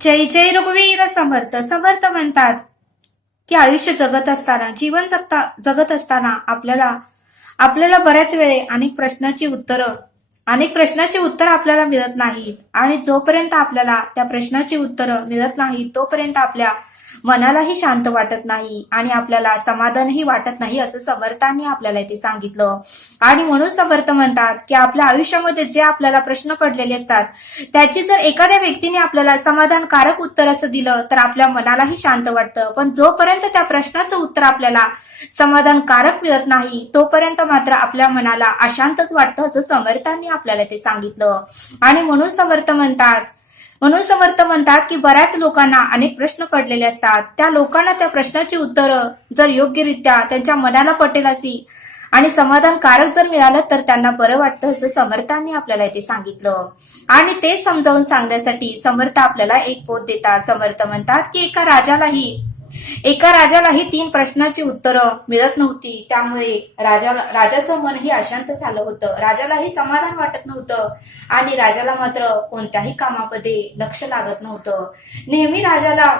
जय जय रघुवीर समर्थ. समर्थ म्हणतात की आयुष्य जगत असताना जीवन जगता जगत असताना आपल्याला आपल्याला बऱ्याच वेळे अनेक प्रश्नाची उत्तरं अनेक प्रश्नाची उत्तर आपल्याला मिळत नाहीत. आणि जोपर्यंत आपल्याला त्या प्रश्नाची उत्तरं मिळत नाहीत तोपर्यंत आपल्या मनालाही शांत वाटत नाही आणि आपल्याला समाधानही वाटत नाही असं समर्थांनी आपल्याला इथे सांगितलं. आणि म्हणून समर्थ म्हणतात की आपल्या आयुष्यामध्ये जे आपल्याला प्रश्न पडलेले असतात त्याची जर एखाद्या व्यक्तीने आपल्याला समाधानकारक उत्तर असं दिलं तर आपल्या मनालाही शांत वाटतं. पण जोपर्यंत त्या प्रश्नाचं उत्तर आपल्याला समाधानकारक मिळत नाही तोपर्यंत मात्र आपल्या मनाला अशांतच वाटतं असं समर्थांनी आपल्याला ते सांगितलं. आणि म्हणून समर्थ म्हणतात म्हणून समर्थ म्हणतात की बऱ्याच लोकांना अनेक प्रश्न पडलेले असतात. त्या लोकांना त्या प्रश्नाची उत्तरं जर योग्यरित्या त्यांच्या मनाला पटेल अशी आणि समाधानकारक जर मिळालं तर त्यांना बरं वाटतं असं समर्थांनी आपल्याला इथे सांगितलं. आणि ते समजावून सांगण्यासाठी समर्थ आपल्याला एक बोध देतात. समर्थ म्हणतात की एका राजालाही एका राजालाही तीन प्रश्नाची उत्तरं मिळत नव्हती. त्यामुळे राजाला राजाचं मनही अशांत झालं होतं. राजालाही समाधान वाटत नव्हतं आणि राजाला मात्र कोणत्याही कामामध्ये लक्ष लागत नव्हतं. नेहमी राजाला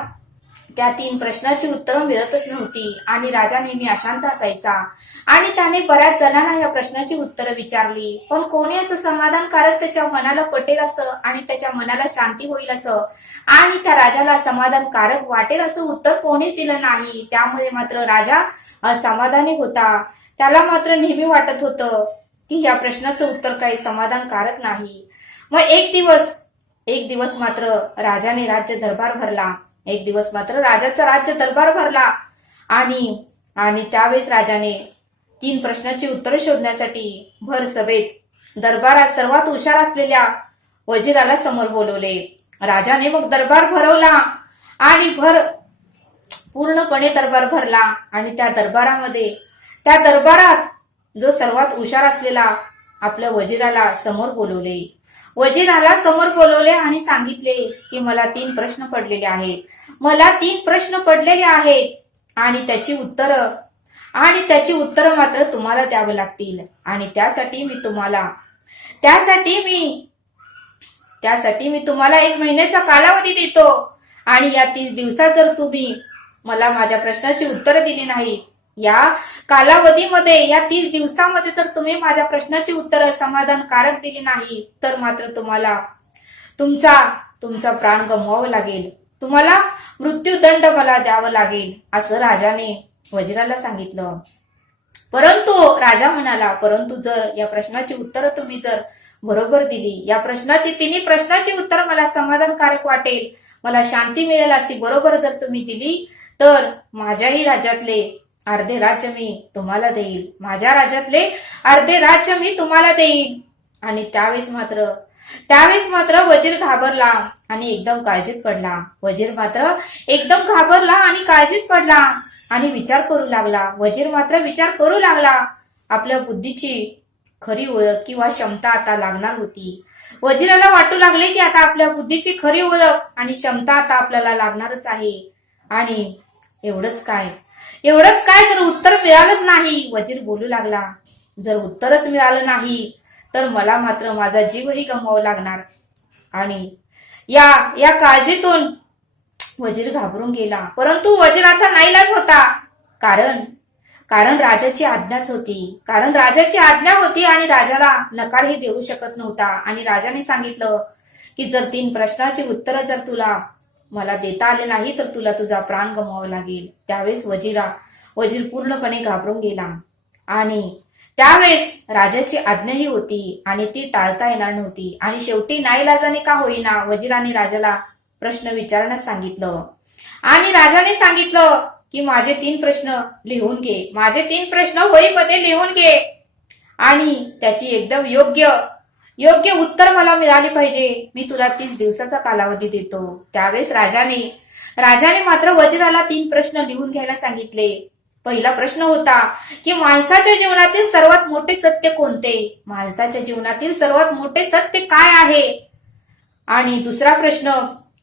त्या तीन प्रश्नाची उत्तरं मिळतच नव्हती. आणि राजा नेहमी अशांत असायचा. आणि त्याने बऱ्याच जणांना या प्रश्नाची उत्तरं विचारली. पण कोणी असं समाधानकारक त्याच्या मनाला पटेल असं आणि त्याच्या मनाला शांती होईल असं? आणि त्या राजाला समाधानकारक वाटेल असं उत्तर कोणीच दिलं नाही. त्यामुळे मात्र राजा असमाधानी होता. त्याला मात्र नेहमी वाटत होतं की या प्रश्नाचं उत्तर काही समाधानकारक नाही. मग एक दिवस एक दिवस मात्र राजाने राज्य दरबार भरला. एक दिवस मात्र राजाचा राज्य दरबार भरला. आणि आणि त्यावेळेस राजाने तीन प्रश्नाची उत्तर शोधण्यासाठी भर सभेत दरबारात सर्वात हुशार असलेल्या वजिराला समोर बोलवले. राजाने मग दरबार भरवला आणि भर पूर्णपणे दरबार भरला. आणि त्या दरबारामध्ये त्या दरबारात जो सर्वात हुशार असलेला आपल्या वजिराला समोर बोलवले. वजिराला समोर बोलवले आणि सांगितले की मला तीन प्रश्न पडलेले आहेत. मला तीन प्रश्न पडलेले आहेत. आणि त्याची उत्तरं आणि त्याची उत्तरं मात्र तुम्हाला द्यावं लागतील. आणि त्यासाठी मी तुम्हाला त्यासाठी मी त्यासाठी मी तुम्हाला एक महिन्याचा कालावधी देतो. आणि या तीस दिवसात जर तुम्ही मला माझ्या प्रश्नाची उत्तरं दिली नाही या कालावधीमध्ये या तीस दिवसामध्ये जर तुम्ही माझ्या प्रश्नाची उत्तरं समाधानकारक दिली नाही तर मात्र तुम्हाला तुमचा तुमचा प्राण गमवावं लागेल. तुम्हाला मृत्यूदंड मला द्यावं लागेल असं राजाने वज्राला सांगितलं. परंतु राजा म्हणाला परंतु जर या प्रश्नाची उत्तरं तुम्ही जर बरोबर दिली या प्रश्नाची तिन्ही प्रश्नाची उत्तर मला समाधानकारक वाटेल मला शांती मिळेल अशी बरोबर जर तुम्ही दिली तर माझ्याही राज्यातले अर्धे राज्य मी तुम्हाला देईल. माझ्या राज्यातले अर्धे राज्य मी तुम्हाला देईल आणि त्यावेळेस मात्र त्यावेळेस मात्र वजीर घाबरला आणि एकदम काळजीत पडला. वजीर मात्र एकदम घाबरला आणि काळजीत पडला आणि विचार करू लागला. वजीर मात्र विचार करू लागला. आपल्या बुद्धीची खरी ओळख किंवा क्षमता आता लागणार होती. वजिराला वाटू लागले की आता आपल्या बुद्धीची खरी ओळख आणि क्षमता आता आपल्याला लागणारच आहे. आणि एवढंच काय? एवढंच काय जर उत्तर मिळालंच नाही? वजीर बोलू लागला. जर उत्तरच मिळालं नाही तर मला मात्र माझा जीवही गमवावा लागणार. आणि या या काळजीतून वजीर घाबरून गेला. परंतु वजिराचा नाईलाज होता. कारण कारण राजाची आज्ञाच होती. कारण राजाची आज्ञा होती आणि राजाला नकारही देऊ शकत नव्हता. आणि राजाने सांगितलं की जर तीन प्रश्नाची उत्तरं जर तुला मला देता आले नाही तर तुला तुझा प्राण गमवावा लागेल. त्यावेळेस वजीरा वजीर पूर्णपणे घाबरून गेला. आणि त्यावेळेस राजाची आज्ञाही होती आणि ती टाळता येणार नव्हती. आणि शेवटी नाईलाजाने का होईना वजीराने राजाला प्रश्न विचारण्यास सांगितलं. आणि राजाने सांगितलं की माझे तीन प्रश्न लिहून घे. माझे तीन प्रश्न होईमध्ये लिहून घे. आणि त्याची एकदम योग्य योग्य उत्तर मला मिळाली पाहिजे. मी तुला तीस दिवसाचा कालावधी देतो. त्यावेळेस राजाने राजाने मात्र वज्राला तीन प्रश्न लिहून घ्यायला सांगितले. पहिला प्रश्न होता की माणसाच्या जीवनातील सर्वात मोठे सत्य कोणते? माणसाच्या जीवनातील सर्वात मोठे सत्य काय आहे? आणि दुसरा प्रश्न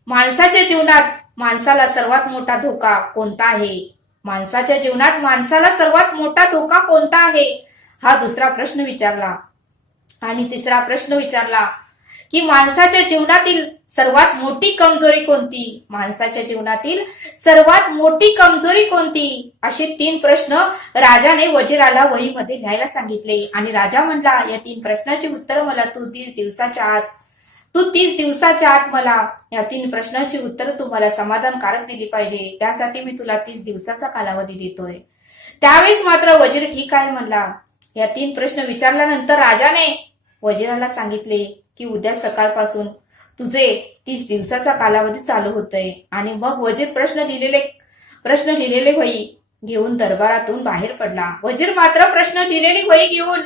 माणसाच्या जीवनात माणसाला सर्वात मोठा धोका कोणता आहे? माणसाच्या जीवनात माणसाला सर्वात मोठा धोका कोणता आहे? हा दुसरा प्रश्न विचारला. आणि तिसरा प्रश्न विचारला की माणसाच्या जीवनातील सर्वात मोठी कमजोरी कोणती? माणसाच्या जीवनातील सर्वात मोठी कमजोरी कोणती? असे तीन प्रश्न राजाने वजीराला वहीमध्ये लिहायला सांगितले. आणि राजा म्हणला या तीन प्रश्नाची उत्तर मला तू तीस दिवसाच्या आत तू तीस दिवसाच्या आत मला या तीन प्रश्नाची उत्तर तू मला समाधानकारक दिली पाहिजे. त्यासाठी मी तुला तीस दिवसाचा कालावधी देतोय. त्यावेळेस मात्र वजीर ठीक आहे म्हणला या तीन प्रश्न विचारल्यानंतर राजाने वजिराला सांगितले की उद्या सकाळपासून तुझे तीस दिवसाचा कालावधी चालू होतोय. आणि मग वजीर प्रश्न लिहिलेले प्रश्न लिहिलेले वही घेऊन दरबारातून बाहेर पडला. वजीर मात्र प्रश्न लिहिलेली वही घेऊन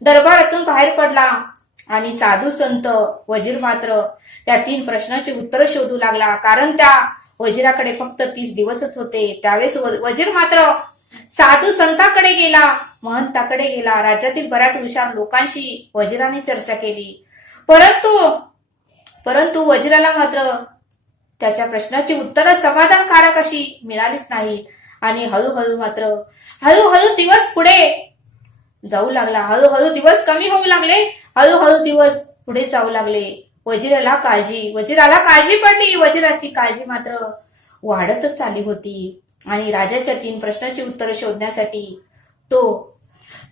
दरबारातून बाहेर पडला. आणि साधू संत वजीर मात्र त्या तीन प्रश्नाची उत्तर शोधू लागला. कारण त्या वजीराकडे फक्त तीस दिवसच होते. त्यावेळेस व- वजीर मात्र साधू संताकडे गेला. महंताकडे गेला. राज्यातील बऱ्याच विषार लोकांशी वजिराने चर्चा केली. परंतु परंतु वजिराला मात्र त्याच्या प्रश्नाची उत्तरं समाधानकारक अशी मिळालीच नाहीत. आणि हळूहळू मात्र हळूहळू दिवस पुढे जाऊ लागला. हळूहळू दिवस कमी होऊ लागले. हळूहळू दिवस पुढे जाऊ लागले. वजिराला काळजी वजिराला काळजी पडली. वजिराची काळजी मात्र वाढतच चालली होती. आणि राजाच्या तीन प्रश्नाची उत्तरं शोधण्यासाठी तो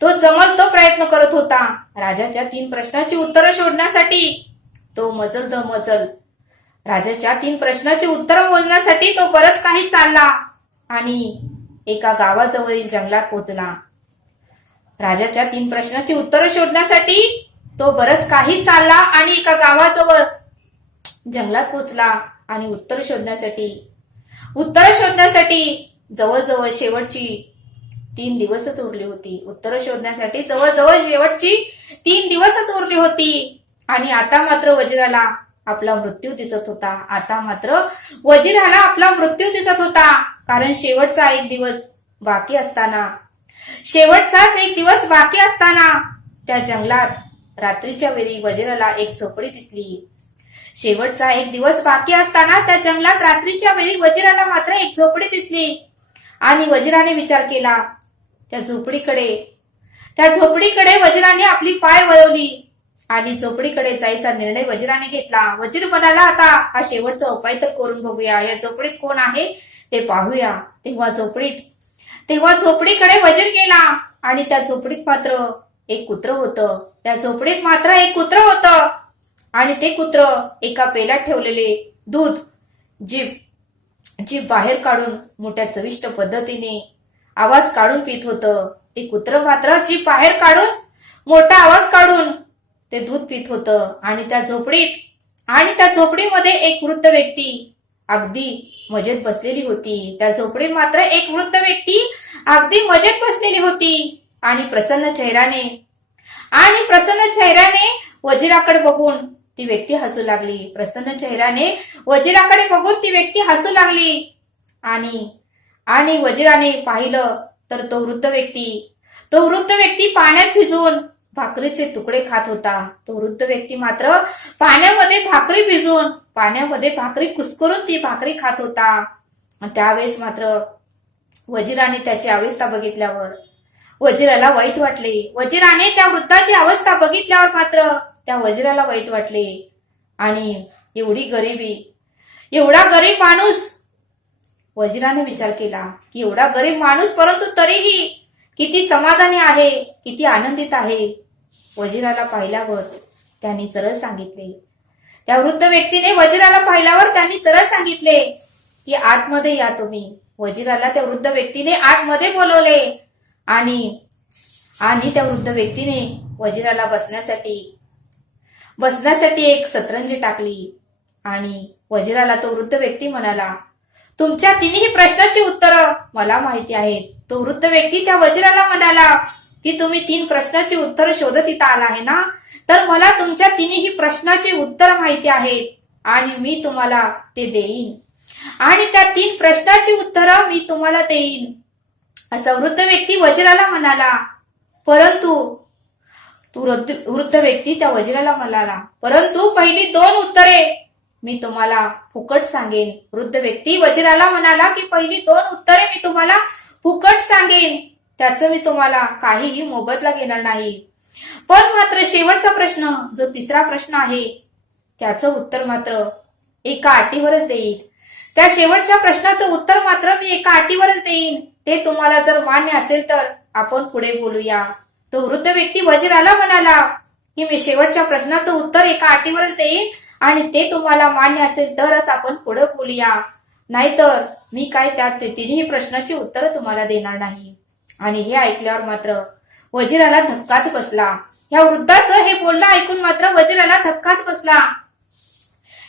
तो जमल तो प्रयत्न करत होता. राजाच्या तीन प्रश्नाची उत्तरं शोधण्यासाठी. तो मजल द मजल. राजाच्या तीन प्रश्नाची उत्तरं मोजण्यासाठी तो बरंच काही चालला आणि एका गावाजवळील जंगलात पोचला. राजाच्या तीन प्रश्नाची उत्तरं शोधण्यासाठी तो बरंच काही चालला आणि एका गावाजवळ जंगलात पोचला आणि उत्तर शोधण्यासाठी. उत्तर शोधण्यासाठी जवळजवळ शेवटची तीन दिवसच उरली होती. उत्तर शोधण्यासाठी जवळजवळ शेवटची तीन दिवसच उरली होती. आणि आता मात्र वजिराला आपला मृत्यू दिसत होता. आता मात्र वजिराला आपला मृत्यू दिसत होता. कारण शेवटचा एक दिवस बाकी असताना शेवटचाच एक दिवस बाकी असताना त्या जंगलात रात्रीच्या वेळी वजिराला एक झोपडी दिसली. शेवटचा एक दिवस बाकी असताना त्या जंगलात रात्रीच्या वेळी वजिराला मात्र एक झोपडी दिसली. आणि वजिराने विचार केला त्या झोपडीकडे. त्या झोपडीकडे वजिराने आपली पाय वळवली आणि झोपडीकडे जायचा निर्णय वजिराने घेतला. वजीर म्हणाला आता हा शेवटचा उपाय तर करून बघूया. या झोपडीत कोण आहे ते पाहूया. तेव्हा झोपडीत तेव्हा झोपडीकडे वजीर गेला आणि त्या झोपडीत मात्र एक कुत्र होतं. त्या झोपडीत मात्र एक कुत्र होतं आणि ते कुत्र एका पेल्यात ठेवलेले दूध जीभ जीभ बाहेर काढून मोठ्या चविष्ट पद्धतीने आवाज काढून पित होतं. ते कुत्र मात्र जी बाहेर काढून मोठा आवाज काढून ते दूध पित होतं. आणि त्या झोपडीत आणि त्या झोपडीमध्ये एक वृद्ध व्यक्ती अगदी मजेत बसलेली होती. त्या झोपडीत मात्र एक वृद्ध व्यक्ती अगदी मजेत बसलेली होती. आणि प्रसन्न चेहऱ्याने आणि प्रसन्न चेहऱ्याने वजिराकडे बघून ती व्यक्ती हसू लागली. प्रसन्न चेहऱ्याने वजिराकडे बघून ती व्यक्ती हसू लागली. आणि आणि वजिराने पाहिलं तर तो वृद्ध व्यक्ती तो वृद्ध व्यक्ती पाण्यात भिजून भाकरीचे तुकडे खात होता. तो वृद्ध व्यक्ती मात्र पाण्यामध्ये भाकरी भिजून पाण्यामध्ये भाकरी कुस्करून ती भाकरी खात होता. त्यावेळेस मात्र वजिराने त्याची अवस्था बघितल्यावर वजिराला वाईट वाटले. वजिराने त्या वृद्धाची अवस्था बघितल्यावर मात्र त्या वजिराला वाईट वाटले. आणि एवढी गरिबी एवढा गरीब माणूस वजिराने विचार केला की एवढा गरीब माणूस परंतु तरीही किती समाधानी आहे किती आनंदित आहे. वजिराला पाहिल्यावर त्यांनी सरळ सांगितले. त्या वृद्ध व्यक्तीने वजिराला पाहिल्यावर त्यांनी सरळ सांगितले की आतमध्ये या तुम्ही. वजिराला त्या वृद्ध व्यक्तीने आतमध्ये बोलवले आणि आणि त्या वृद्ध व्यक्तीने वजिराला बसण्यासाठी बसण्यासाठी एक सतरंजी टाकली आणि वजिराला तो वृद्ध व्यक्ती म्हणाला तुमच्या तिन्ही प्रश्नाची उत्तरं मला माहिती आहेत. तो वृद्ध व्यक्ती त्या वजिराला म्हणाला की तुम्ही तीन प्रश्नाची उत्तरं शोधत इथं आला आहे ना? तर मला तुमच्या तिन्ही प्रश्नाची उत्तर माहिती आहेत आणि मी तुम्हाला ते देईन. आणि त्या तीन प्रश्नाची उत्तरं मी तुम्हाला देईन. असा वृद्ध व्यक्ती वजिराला म्हणाला. परंतु तू वृद्ध वृद्ध व्यक्ती त्या वजिराला म्हणाला परंतु पहिली दोन उत्तरे मी तुम्हाला फुकट सांगेन. वृद्ध व्यक्ती वजिराला म्हणाला की पहिली दोन उत्तरे मी तुम्हाला फुकट सांगेन. त्याचं मी तुम्हाला काहीही मोबदला घेणार नाही. पण मात्र शेवटचा प्रश्न जो तिसरा प्रश्न आहे त्याचं उत्तर मात्र एका अटीवरच देईल. त्या शेवटच्या प्रश्नाचं उत्तर मात्र मी एका अटीवरच देईन. ते तुम्हाला जर मान्य असेल तर आपण पुढे बोलूया. तो वृद्ध व्यक्ती वजीराला म्हणाला की मी शेवटच्या प्रश्नाचं उत्तर एका अटीवरच देईन. आणि ते तुम्हाला मान्य असेल तरच आपण पुढे बोलूया. नाहीतर मी काय त्या तिन्ही प्रश्नाची उत्तर तुम्हाला देणार नाही. आणि हे ऐकल्यावर मात्र वजिराला धक्काच बसला. या वृद्धाचं हे बोलणं ऐकून मात्र वजिराला धक्काच बसला.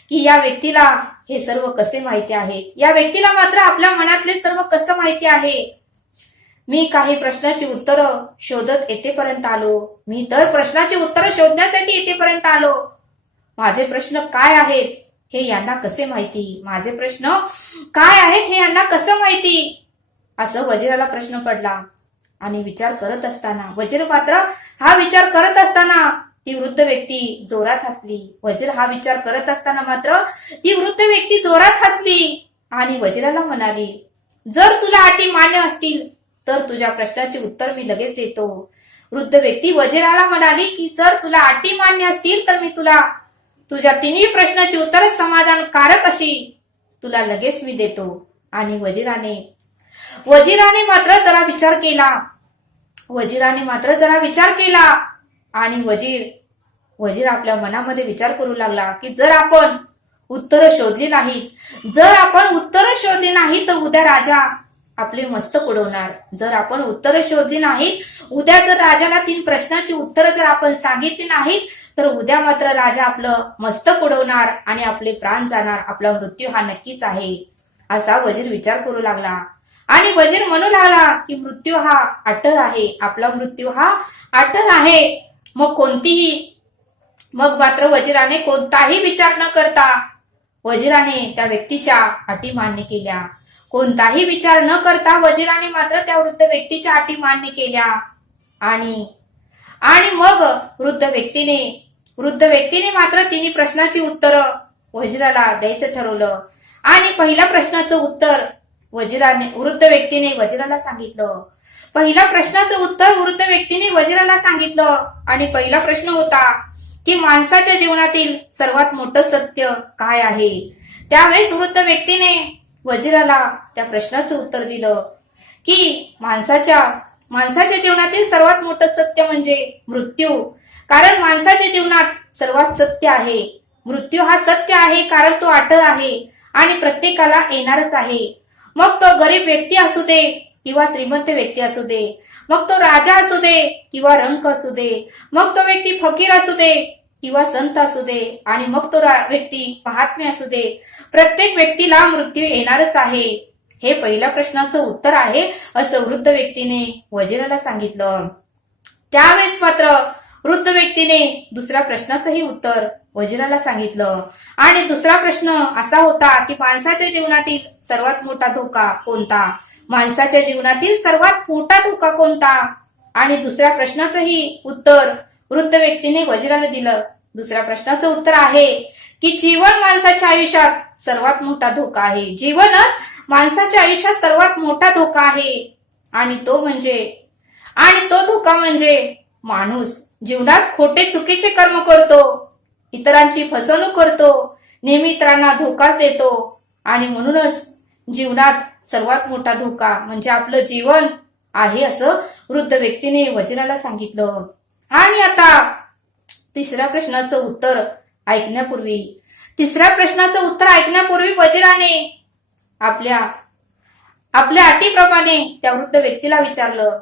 की या व्यक्तीला हे सर्व कसे माहिती आहे? या व्यक्तीला मात्र आपल्या मनातले सर्व कसं माहिती आहे? मी काही प्रश्नाची उत्तरं शोधत येथेपर्यंत आलो. मी तर प्रश्नाची उत्तरं शोधण्यासाठी येथेपर्यंत आलो. माझे प्रश्न काय आहेत हे यांना कसे माहिती? माझे प्रश्न काय आहेत हे यांना कसं माहिती? असं वजीराला प्रश्न पडला. आणि विचार करत असताना वजीर मात्र हा विचार करत असताना ती वृद्ध व्यक्ती जोरात हसली. वजीर हा विचार करत असताना मात्र ती वृद्ध व्यक्ती जोरात हसली आणि वजीराला म्हणाली जर तुला अटी मान्य असतील तर तुझ्या प्रश्नाचे उत्तर मी लगेच देतो. वृद्ध व्यक्ती वजीराला म्हणाली की जर तुला अटी मान्य असतील तर मी तुला तुझ्या तिन्ही प्रश्नाची उत्तर समाधानकारक अशी तुला लगेच मी देतो. आणि वजिराने वजिराने मात्र जरा विचार केला. वजीराने मात्र जरा विचार केला. आणि वजीर वजीर आपल्या मनामध्ये विचार करू लागला की जर आपण उत्तरं शोधली नाहीत जर आपण उत्तरं शोधली नाही तर उद्या राजा आपले मस्तक उडवणार. जर आपण उत्तरं शोधली नाही उद्या जर राजाला तीन प्रश्नाची उत्तरं जर आपण सांगितली नाहीत तर उद्या मात्र राजा आपलं मस्तक उडवणार आणि आपले प्राण जाणार. आपला मृत्यू हा नक्कीच आहे. असा वजीर विचार करू लागला. आणि वजीर म्हणू लागला की मृत्यू हा अटल आहे. आपला मृत्यू हा अटल आहे. मग कोणतीही मग मात्र वजीराने कोणताही विचार न करता वजीराने त्या व्यक्तीच्या अटी मान्य केल्या. कोणताही विचार न करता वजिराने मात्र त्या वृद्ध व्यक्तीच्या अटी मान्य केल्या. आणि आणि मग वृद्ध व्यक्तीने वृद्ध व्यक्तीने मात्र तिने प्रश्नाची उत्तरं वजिराला द्यायचं ठरवलं. आणि पहिल्या प्रश्नाचं उत्तर वजिराने वृद्ध व्यक्तीने वजिराला सांगितलं. पहिल्या प्रश्नाचं उत्तर वृद्ध व्यक्तीने वजिराला सांगितलं. आणि पहिला प्रश्न होता की माणसाच्या जीवनातील सर्वात मोठं सत्य काय आहे? त्यावेळेस वृद्ध व्यक्तीने वजिराला त्या प्रश्नाचं उत्तर दिलं की माणसाच्या माणसाच्या जीवनातील सर्वात मोठं सत्य म्हणजे मृत्यू. कारण माणसाच्या जीवनात सर्वात सत्य आहे. मृत्यू हा सत्य आहे कारण तो अटल आहे आणि प्रत्येकाला येणारच आहे. मग तो गरीब व्यक्ती असू दे किंवा श्रीमंत व्यक्ती असू दे मग तो राजा असू दे किंवा रंक असू दे मग तो व्यक्ती फकीर असू दे किंवा संत असू दे आणि मग तो व्यक्ती महात्मे असू दे प्रत्येक व्यक्तीला मृत्यू येणारच आहे. हे पहिल्या प्रश्नाचं उत्तर आहे असं वृद्ध व्यक्तीने वजीराला सांगितलं. त्यावेळेस मात्र वृद्ध व्यक्तीने दुसऱ्या प्रश्नाचंही उत्तर वजीराला सांगितलं. आणि दुसरा प्रश्न असा होता की माणसाच्या जीवनातील सर्वात मोठा धोका कोणता? माणसाच्या जीवनातील सर्वात मोठा धोका कोणता? आणि दुसऱ्या प्रश्नाचंही उत्तर वृद्ध व्यक्तीने वज्राला दिलं. दुसऱ्या प्रश्नाचं उत्तर आहे की जीवन माणसाच्या आयुष्यात सर्वात मोठा धोका आहे. जीवनच माणसाच्या आयुष्यात सर्वात मोठा धोका आहे. आणि तो म्हणजे आणि तो धोका म्हणजे माणूस जीवनात खोटे चुकीचे कर्म करतो इतरांची फसवणूक करतो नेहमी इतरांना धोका देतो. आणि म्हणूनच जीवनात सर्वात मोठा धोका म्हणजे आपलं जीवन आहे असं वृद्ध व्यक्तीने वज्राला सांगितलं. आणि आता तिसऱ्या प्रश्नाचं उत्तर ऐकण्यापूर्वी तिसऱ्या प्रश्नाचं उत्तर ऐकण्यापूर्वी वजिराने आपल्या आपल्या अटीप्रमाणे त्या वृद्ध व्यक्तीला विचारलं.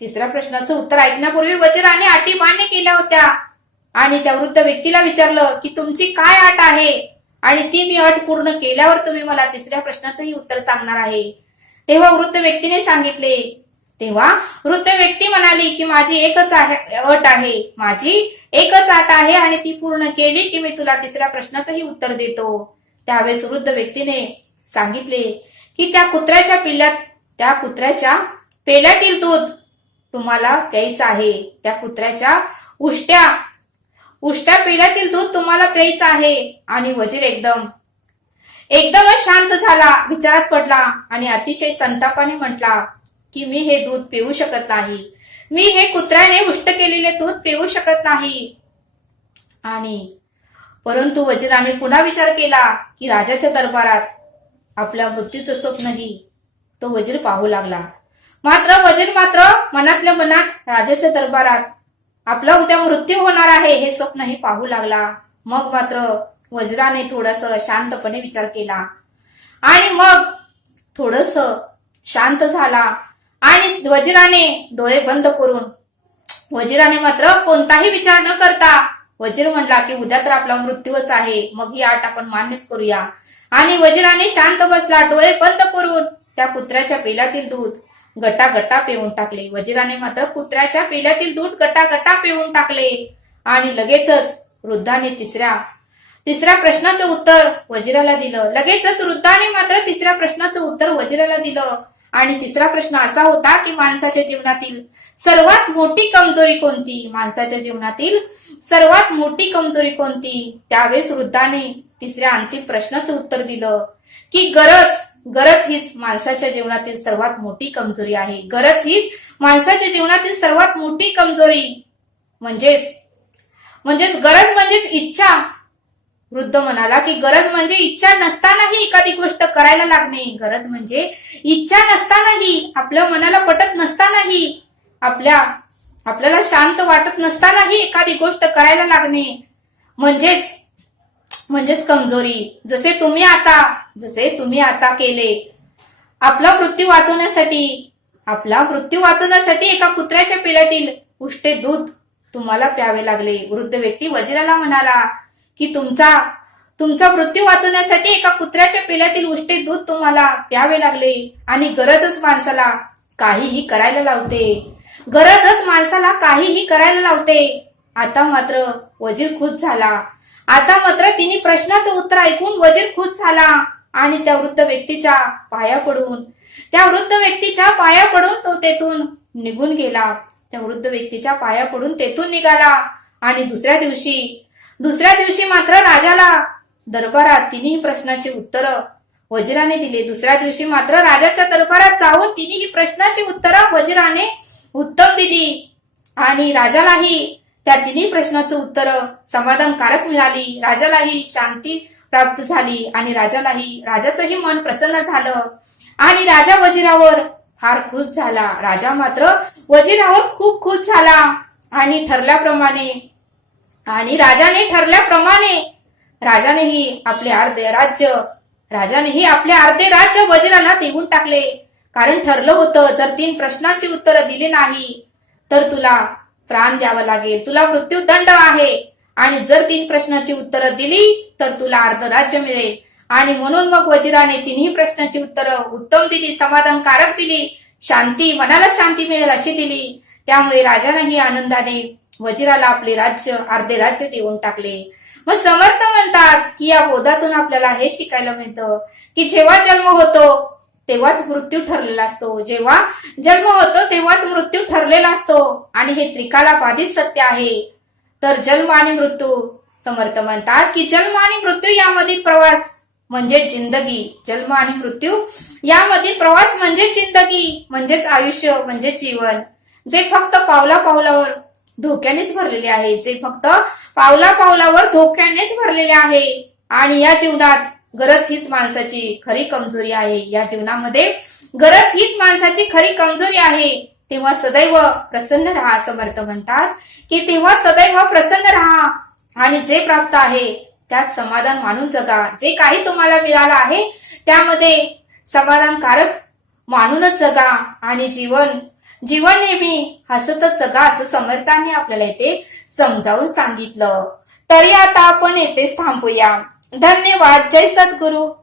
तिसऱ्या प्रश्नाचं उत्तर ऐकण्यापूर्वी वजिराने अटी मान्य केल्या होत्या. आणि त्या वृद्ध व्यक्तीला विचारलं की तुमची काय अट आहे? आणि ती मी अट पूर्ण केल्यावर तुम्ही मला तिसऱ्या प्रश्नाचंही उत्तर सांगणार आहे. तेव्हा वृद्ध व्यक्तीने सांगितले तेव्हा वृद्ध व्यक्ती म्हणाली की माझी एकच अट आहे. माझी एकच अट आहे आणि ती पूर्ण केली की मी तुला तिसऱ्या प्रश्नाचंही उत्तर देतो. त्यावेळेस वृद्ध व्यक्तीने सांगितले की त्या कुत्र्याच्या पिल्ल्यात त्या कुत्र्याच्या पेल्यातील दूध तुम्हाला प्यायचं आहे. त्या कुत्र्याच्या उष्ट्या उष्ट्या पेल्यातील दूध तुम्हाला प्यायचं आहे. आणि वजीर एकदम एकदमच शांत झाला विचारात पडला आणि अतिशय संतापाने म्हटला की मी हे दूध पिऊ शकत नाही. मी हे कुत्र्याने उष्ट केलेले दूध पिऊ शकत नाही. आणि परंतु वजिराने पुन्हा विचार केला की राजाच्या दरबारात आपल्या मृत्यूचं स्वप्नही तो वजीर पाहू लागला. मात्र वजीर मात्र मनातल्या मनात राजाच्या दरबारात आपला उद्या मृत्यू होणार आहे हे स्वप्नही पाहू लागला. मग मात्र वज्राने थोडस शांतपणे विचार केला. आणि मग थोडस शांत झाला. आणि वजिराने डोळे बंद करून वजिराने मात्र कोणताही विचार न करता वजीर म्हणला की उद्या तर आपला मृत्यूच आहे मग ही आठ आपण मान्यच करूया. आणि वजिराने शांत बसला डोळे बंद करून त्या कुत्र्याच्या पेल्यातील दूध गटा गटा पिऊन टाकले. वजिराने मात्र कुत्र्याच्या पेल्यातील दूध गटा गटा पिऊन टाकले. आणि लगेचच वृद्धाने तिसऱ्या तिसऱ्या प्रश्नाचं उत्तर वजिराला दिलं. लगेचच वृद्धाने मात्र तिसऱ्या प्रश्नाचं उत्तर वजिराला दिलं. आणि तिसरा प्रश्न असा होता की माणसाच्या जीवनातील सर्वात मोठी कमजोरी कोणती? माणसाच्या जीवनातील सर्वात मोठी कमजोरी कोणती? त्यावेळेस वृद्धाने तिसऱ्या अंतिम प्रश्नाचं उत्तर दिलं की गरज गरज हीच माणसाच्या जीवनातील सर्वात मोठी कमजोरी आहे. गरज हीच माणसाच्या जीवनातील सर्वात मोठी कमजोरी. म्हणजेच म्हणजेच गरज म्हणजेच इच्छा. वृद्ध म्हणाला की गरज म्हणजे इच्छा नसतानाही एखादी गोष्ट करायला लागणे. गरज म्हणजे इच्छा नसतानाही आपल्या मनाला पटत नसतानाही आपल्या आपल्याला शांत वाटत नसतानाही एखादी गोष्ट करायला लागणे. म्हणजेच म्हणजेच कमजोरी. जसे तुम्ही आता जसे तुम्ही आता केले. आपला मृत्यू वाचवण्यासाठी आपला मृत्यू वाचवण्यासाठी एका कुत्र्याच्या पिल्यातील उष्टे दूध तुम्हाला प्यावे लागले. वृद्ध व्यक्ती वजिराला म्हणाला की तुमचा तुमचा मृत्यू वाचवण्यासाठी एका कुत्र्याच्या पिल्यातील उष्टे दूध तुम्हाला प्यावे लागले आणि गरजच माणसाला काहीही करायला लावते. गरजच माणसाला काहीही करायला लावते. आता मात्र वजीर खुश झाला. आता मात्र तिने प्रश्नाचं उत्तर ऐकून वजीर खुश झाला आणि त्या वृद्ध व्यक्तीच्या पाया पडून त्या वृद्ध व्यक्तीच्या पाया पडून तो तेथून निघून गेला. त्या वृद्ध व्यक्तीच्या पाया पडून तेथून निघाला आणि दुसऱ्या दिवशी दुसऱ्या दिवशी मात्र राजाला दरबारात तिन्ही प्रश्नाची उत्तरं वजिराने दिले. दुसऱ्या दिवशी मात्र राजाच्या दरबारात जाऊन तिन्ही प्रश्नाची उत्तरं वजिराने उत्तम दिली. आणि राजालाही त्या तिन्ही प्रश्नाचं उत्तर समाधानकारक मिळाली. राजालाही शांती प्राप्त झाली आणि राजालाही राजाचंही मन प्रसन्न झालं. आणि राजा वजिरावर फार खुश झाला. राजा मात्र वजिरावर खूप खुश झाला. आणि ठरल्याप्रमाणे आणि राजाने ठरल्याप्रमाणे राजानेही आपले अर्धे राज्य राजानेही आपले अर्धे राज्य वजिराला देऊन टाकले. कारण ठरलं होतं जर तीन प्रश्नांची उत्तरं दिली नाही तर तुला प्राण द्यावा लागेल. तुला मृत्यूदंड आहे. आणि जर तीन प्रश्नाची उत्तरं दिली तर तुला अर्ध राज्य मिळेल. आणि म्हणून मग वजिराने तिन्ही प्रश्नाची उत्तरं उत्तम दिली समाधानकारक दिली शांती मनाला शांती मिळेल अशी दिली. त्यामुळे राजानेही आनंदाने वजिराला आपले राज्य अर्धे राज्य देऊन टाकले. मग समर्थ म्हणतात की या बोधातून आपल्याला हे शिकायला मिळतं की जेव्हा जन्म होतो तेव्हाच मृत्यू ठरलेला असतो. जेव्हा जन्म होतो तेव्हाच मृत्यू ठरलेला असतो. आणि हे त्रिकाला बाधित सत्य आहे. तर जन्म आणि मृत्यू समर्थ म्हणतात की जन्म आणि मृत्यू यामधील प्रवास म्हणजे जिंदगी. जन्म आणि मृत्यू यामधील प्रवास म्हणजे जिंदगी म्हणजेच आयुष्य म्हणजे जीवन. जे फक्त पावला पावलावर धोक्यानेच भरलेले आहे. जे फक्त पावला पावलावर धोक्यानेच भरलेले आहे. आणि या जीवनात गरज हीच माणसाची खरी कमजोरी आहे. या जीवनामध्ये गरज हीच माणसाची खरी कमजोरी आहे. तेव्हा सदैव प्रसन्न राहा समर्थ म्हणतात. की तेव्हा सदैव प्रसन्न राहा आणि जे प्राप्त आहे त्यात समाधान मानून जगा. जे काही तुम्हाला मिळालं आहे त्यामध्ये समाधानकारक मानूनच जगा. आणि जीवन जीवन नेहमी हसतच जगा असं समर्थांनी आपल्याला इथे समजावून सांगितलं. तरी आता आपण येथेच थांबूया. धन्यवाद. जय सद्गुरू.